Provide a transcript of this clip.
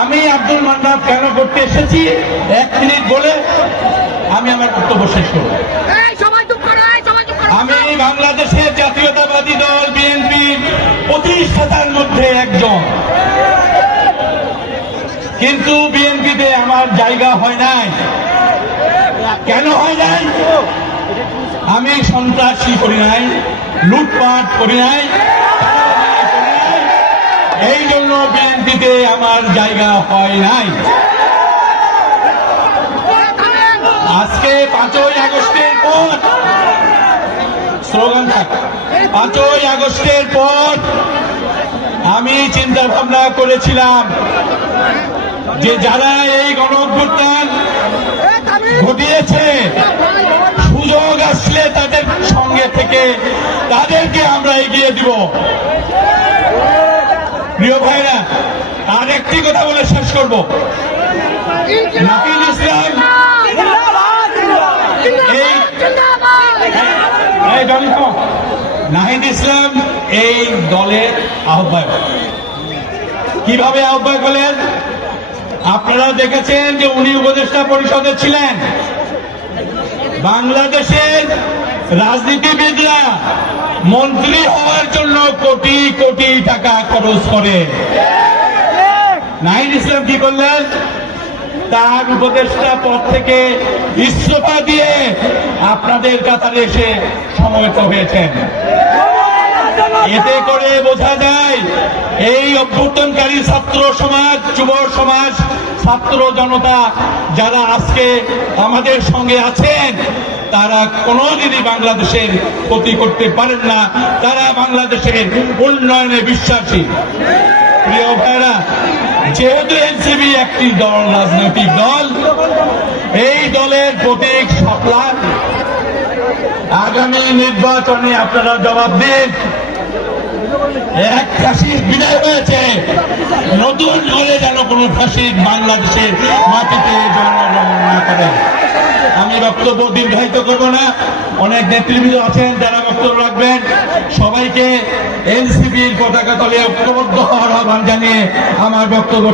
আমি আব্দুল মান্নান কেন করতে এসেছি? এক মিনিট বলে আমি আমার বক্তব্য শেষ করব। আমি বাংলাদেশের জাতীয়তাবাদী দল বিএনপি প্রতিষ্ঠাতার মধ্যে একজন। কিন্তু বিএনপিতে আমার জায়গা হয় নাই। কেন হয় নাই? আমি সন্ত্রাসী করি নাই লুটপাট করি নাই। এই জন্য বিএনপিতে আমার জায়গা হয় নাই। আজকে পাঁচই আগস্টের পর স্লোগান থাক পাঁচই আগস্টের পর আমি চিন্তা ভাবনা করেছিলাম যে যারা এই গণ প্রিয় ভাইরা, আর একটি কথা বলে শেষ করব। ইসলাম। নাহিদ ইসলাম এই দলের আহ্বায়ক। কীভাবে আহ্বায়ক হলেন? আপনারা দেখেছেন যে উনি উপদেষ্টা পরিষদে ছিলেন। বাংলাদেশের রাজনীতিবিদরা মন্ত্রী হওয়ার জন্য কোটি কোটি টাকা খরচ করে। নাহিদ ইসলাম কি করলেন? তার উপদেষ্টা পদ থেকে ইস্তফা দিয়ে আপনাদের কাতারে এসে সমবেত হয়েছেন এতে করে বোঝা যায়, এই অভ্যুত্থানকারী ছাত্র সমাজ, যুব সমাজ, ছাত্র জনতা যারা আজকে আমাদের সঙ্গে আছেন তারা কোনোদিনই বাংলাদেশের ক্ষতি করতে পারেন না। তারা বাংলাদেশের উন্নয়নে বিশ্বাসী। প্রিয় ভাইরা যেহেতু এনসিবি একটি দল, রাজনৈতিক দল, এই দলের প্রতীক সাপলা আগামী নির্বাচনে আপনারা জবাব দিন। এক ফাঁসির বিদায় হয়েছে। নতুন যেন মাটিতে জন্মগ্রহণ না করে। আমি বক্তব্য দীর্ঘায়িত করব না। অনেক নেতৃবৃন্দ আছেন, যারা বক্তব্য রাখবেন। সবাইকে এনসিপির পতাকা তলে ঐক্যবদ্ধ হওয়ার আহ্বান জানিয়ে আমার বক্তব্য